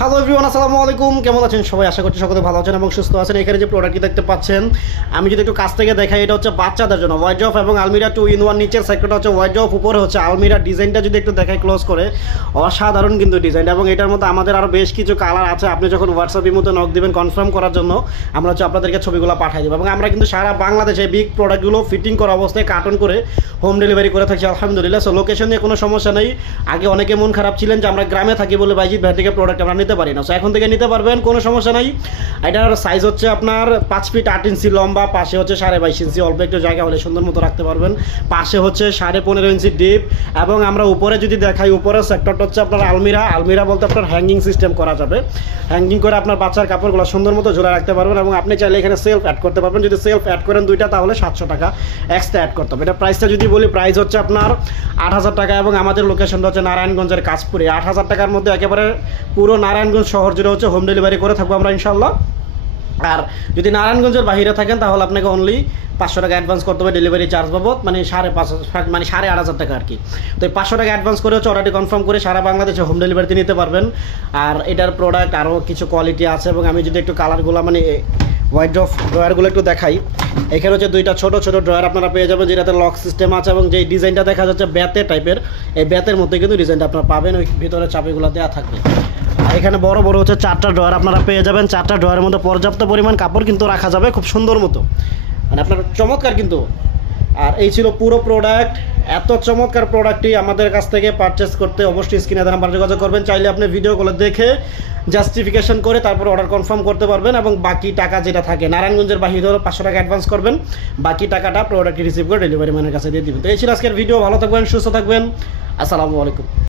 Hello everyone আসসালামু আলাইকুম। কেমন আছেন সবাই? আশা করছি সকলে ভালো আছেন এবং সুস্থ আছেন। এখানে যে প্রোডাক্টটি দেখতে পাচ্ছেন, আমি যদি একটু কাছ থেকে দেখাই, এটা হচ্ছে বাচ্চাদের জন্য ওয়াইড অফ এবং আলমিরা টু ইন ওয়ান নিচের সেক্টরটা হচ্ছে ওয়াইড অফ উপরে হচ্ছে আলমিরা ডিজাইনটা যদি একটু দেখাই ক্লোজ করে, অসাধারণ কিন্তু ডিজাইন। এবং এটার মধ্যে আমাদের আরও বেশ কিছু কালার আছে। আপনি যখন হোয়াটসঅ্যাপের মতো নক দিবেন কনফার্ম করার জন্য আমরা হচ্ছে আপনাদেরকে ছবিগুলো পাঠিয়ে দেবো। এবং আমরা কিন্তু সারা বাংলাদেশে বিগ প্রোডাক্টগুলো ফিটিং করা অবস্থায় কার্টন করে হোম ডেলিভারি করে থাকছি আলহামদুলিল্লাহ। সো লোকেশন নিয়ে কোনো সমস্যা নেই। আগে অনেকে মন খারাপ ছিলেন যে আমরা গ্রামে থাকি বলে বাইজিৎ ভাই থেকে প্রোডাক্ট আমরা নিতে পারি না। সো এখন থেকে নিতে পারবেন, কোনো সমস্যা নাই। এটার সাইজ হচ্ছে আপনার পাঁচ ফিট আট ইঞ্চি লম্বা, পাশে হচ্ছে সাড়ে বাইশ ইঞ্চি অল্প একটু জায়গা হলে সুন্দর মতো রাখতে পারবেন। পাশে হচ্ছে সাড়ে পনেরো ইঞ্চি ডিপ এবং আমরা উপরে যদি দেখাই, উপরের সেক্টরটা হচ্ছে আপনার আলমিরা। আলমিরা বলতে আপনার হ্যাঙ্গিং সিস্টেম করা যাবে। হ্যাঙ্গিং করে আপনার বাচ্চার কাপড়গুলো সুন্দর মতো ঝোলা রাখতে পারবেন এবং আপনি চাইলে এখানে সেলফ অ্যাড করতে পারবেন। যদি সেলফ অ্যাড করেন দুইটা, তাহলে সাতশো টাকা এক্সট্রা অ্যাড করতে হবে। এটা প্রাইসটা যদি বলি প্রাইস হচ্ছে আপনার আট হাজার টাকা এবং আমাদের লোকেশনটা হচ্ছে নারায়ণগঞ্জের কাজপুরে আট হাজার টাকার মধ্যে একেবারে পুরো নারায়ণগঞ্জ শহর জুড়ে হচ্ছে হোম ডেলিভারি করে থাকব আমরা ইনশাল্লাহ আর যদি নারায়ণগঞ্জের বাহিরে থাকেন, তাহলে আপনাকে অনলি পাঁচশো টাকা অ্যাডভান্স করতে হবে ডেলিভারি চার্জ বাবদ মানে সাড়ে পাঁচ মানে সাড়ে আট হাজার টাকা আর কি তো এই পাঁচশো টাকা অ্যাডভান্স করে হচ্ছে অর্ডারটি কনফার্ম করে সারা বাংলাদেশে হোম ডেলিভারিতে নিতে পারবেন। আর এটার প্রোডাক্ট আরও কিছু কোয়ালিটি আছে এবং আমি যদি একটু কালারগুলো মানে হোয়াইট অফ ড্রয়ারগুলো একটু দেখাই। এখানে হচ্ছে দুইটা ছোট ছোট ড্রয়ার আপনারা পেয়ে যাবেন, যেটাতে লক সিস্টেম আছে এবং যেই ডিজাইনটা দেখা যাচ্ছে ব্যাতে টাইপের এই ব্যাতের মধ্যে কিন্তু ডিজাইনটা আপনারা পাবেন, ওই ভিতরে চাবিগুলো দেওয়া থাকবে। আর এখানে বড় বড় হচ্ছে চারটা ড্রয়ার আপনারা পেয়ে যাবেন। চারটা ড্রয়ারের মধ্যে পর্যাপ্ত পরিমাণ কাপড় কিন্তু রাখা যাবে খুব সুন্দর মতো। মানে আপনার চমৎকার কিন্তু আর এই ছিল পুরো প্রোডাক্ট এত চমৎকার প্রোডাক্টটি আমাদের কাছ থেকে পারচেস করতে অবশ্যই স্ক্রিনে দেওয়া নাম্বার যোগাযোগ করবেন। চাইলে আপনি ভিডিওগুলো দেখে জাস্টিফিকেশন করে তারপর অর্ডার কনফার্ম করতে পারবেন এবং বাকি টাকা যেটা থাকে, নারায়ণগঞ্জের বাহিরে হলো পাঁচশো টাকা অ্যাডভান্স করবেন। বাকি টাকাটা প্রোডাক্টটি রিসিভ করে ডেলিভারি ম্যানের কাছে দিয়ে দিবেন। তো এই ছিল আজকের ভিডিও ভালো থাকবেন, সুস্থ থাকবেন। আসসালামু আলাইকুম।